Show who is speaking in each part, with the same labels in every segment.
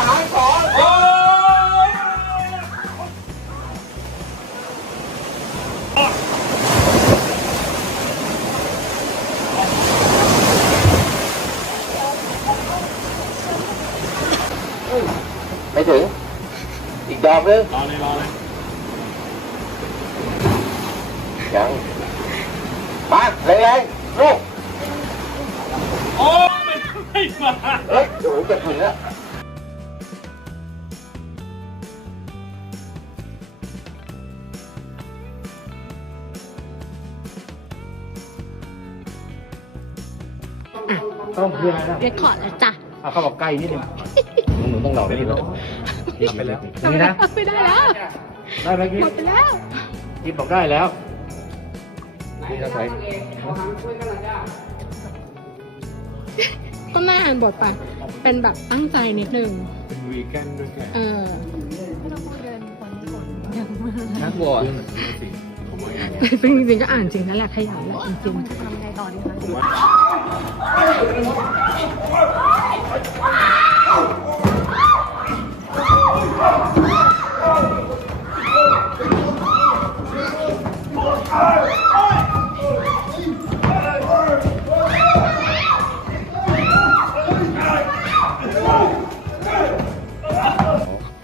Speaker 1: สามสอง
Speaker 2: โอ้ย
Speaker 1: ไม่ถึงอีกดอกนึง
Speaker 2: รอเล อเลย
Speaker 1: ยังมาแรงๆลูก
Speaker 2: โอ้ยไม่มา
Speaker 1: เอ้ยโอ้โหจะถึงแล้ว
Speaker 3: ต้องเรียนอะไรนะ
Speaker 4: เรคคอร์ดแล้วจ้ะ
Speaker 3: เอาเขาบอกใกล้นิดนึง
Speaker 1: หนูต้องหลอกนี่เลย
Speaker 3: หลับไปแล้วนี่นะ
Speaker 4: ไม่ได้แล้ว
Speaker 3: ได้ไหมกี้
Speaker 4: หมดไปแล้ว
Speaker 3: กินบอกได้แล้ว
Speaker 1: นี่เราใช้
Speaker 4: ก็น่าอ่านบทไปเป็นแบบตั้งใจนิดนึง
Speaker 2: เป็นวีแกนด้วยแก
Speaker 4: เออ
Speaker 1: นักบอล
Speaker 2: ผมว่า ไง
Speaker 4: ซึ่งจริงๆก็อ่านจริงนั่นแหละขยันแหละจริง
Speaker 2: ผมว่า
Speaker 4: ๆ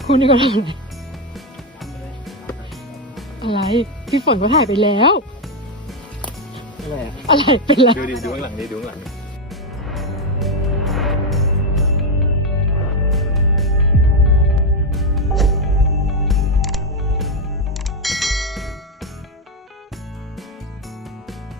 Speaker 4: คุณนี่ก็ทำอะไร อะไร พี่ฝนก็ถ่ายไปแล้ว
Speaker 3: อะไรอะ
Speaker 4: อะไรเป็นไร
Speaker 2: ดูดิดูข้างหลังดิดูข้างหลัง